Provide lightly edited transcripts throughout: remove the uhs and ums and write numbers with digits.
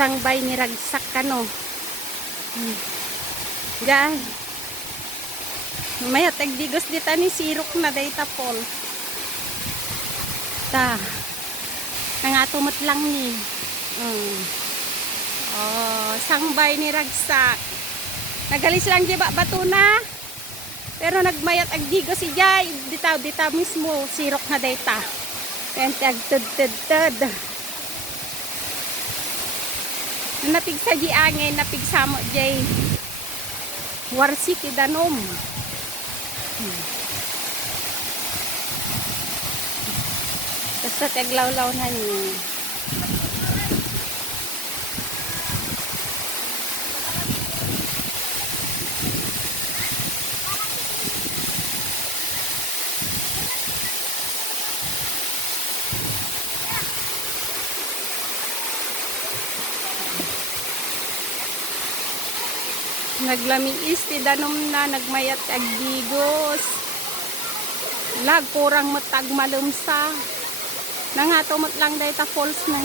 sangbay ni ragsak kano. Diyan. Maya tagdigos dita ni sirok na dayta pol. Ta. Nangatumot lang ni. Oh, sangbay ni ragsak. Nagalis lang di ba bato na. Pero nagmayat agdigo si Jay. Dita mismo sirok na dayta. Kaya agtud. Napig sa di angin, napig samo Jay. Warsi ti danom. Basta taglawlaw na niya. Naglamiis ti danom na nagmayat agdigos. Lag kurang matag malumsa. Nangatumot lang dayta falls na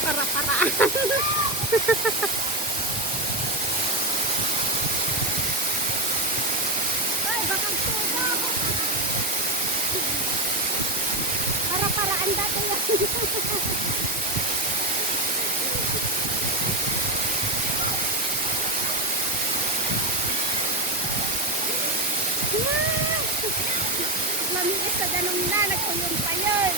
para-paraan. Ay, bakang tuga. Para-paraan dati yan. Lamiis sa danom na, nagkuyong pa yun.